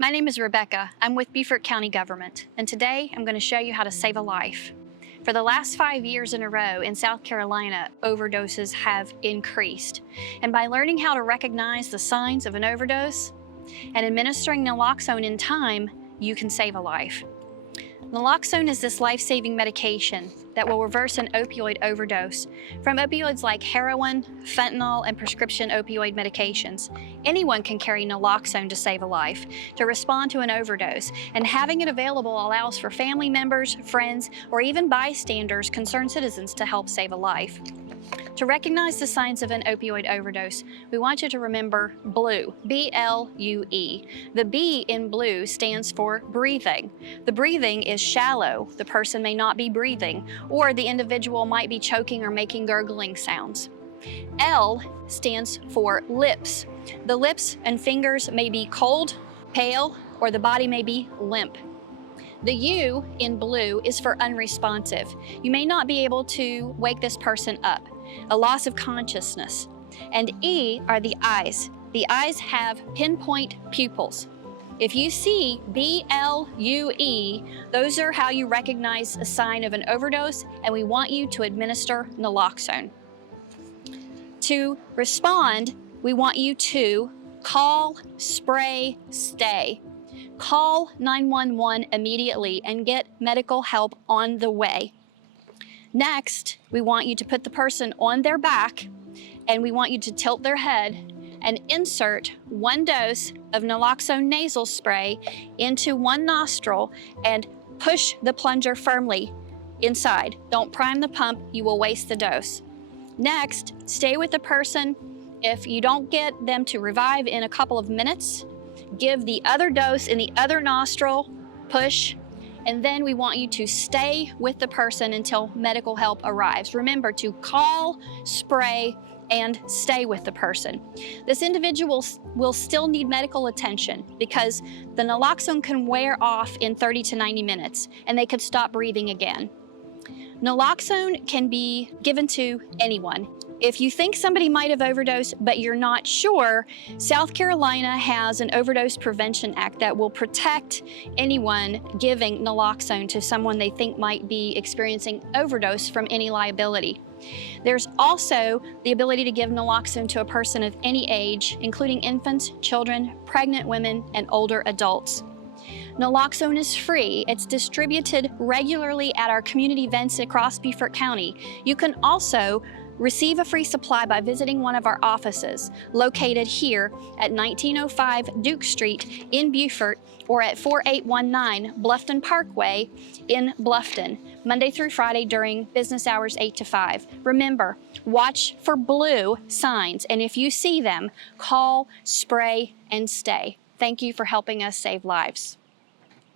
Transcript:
My name is Rebecca. I'm with Beaufort County Government, and today I'm going to show you how to save a life. For the last 5 years in a row in South Carolina, overdoses have increased. And by learning how to recognize the signs of an overdose and administering naloxone in time, you can save a life. Naloxone is this life-saving medication that will reverse an opioid overdose from opioids like heroin, fentanyl, and prescription opioid medications. Anyone can carry naloxone to save a life, to respond to an overdose, and having it available allows for family members, friends, or even bystanders, concerned citizens to help save a life. To recognize the signs of an opioid overdose, we want you to remember BLUE, B-L-U-E. The B in BLUE stands for breathing. The breathing is shallow. The person may not be breathing, or the individual might be choking or making gurgling sounds. L stands for lips. The lips and fingers may be cold, pale, or the body may be limp. The U in BLUE is for unresponsive. You may not be able to wake this person up, a loss of consciousness. And E are the eyes. The eyes have pinpoint pupils. If you see B-L-U-E, those are how you recognize a sign of an overdose, and we want you to administer naloxone. To respond, we want you to call, spray, stay. Call 911 immediately and get medical help on the way. Next, we want you to put the person on their back, and we want you to tilt their head and insert 1 dose of naloxone nasal spray into one nostril and push the plunger firmly inside. Don't prime the pump, you will waste the dose. Next, stay with the person. If you don't get them to revive in a couple of minutes, give the other dose in the other nostril, push, and then we want you to stay with the person until medical help arrives. Remember to call, spray, and stay with the person. This individual will still need medical attention because the naloxone can wear off in 30 to 90 minutes, and they could stop breathing again. Naloxone can be given to anyone. If you think somebody might have overdosed, but you're not sure, South Carolina has an Overdose Prevention Act that will protect anyone giving naloxone to someone they think might be experiencing overdose from any liability. There's also the ability to give naloxone to a person of any age, including infants, children, pregnant women, and older adults. Naloxone is free. It's distributed regularly at our community events across Beaufort County. You can also receive a free supply by visiting one of our offices located here at 1905 Duke Street in Beaufort or at 4819 Bluffton Parkway in Bluffton, Monday through Friday during business hours 8 to 5. Remember, watch for blue signs, and if you see them, call, spray, and stay. Thank you for helping us save lives.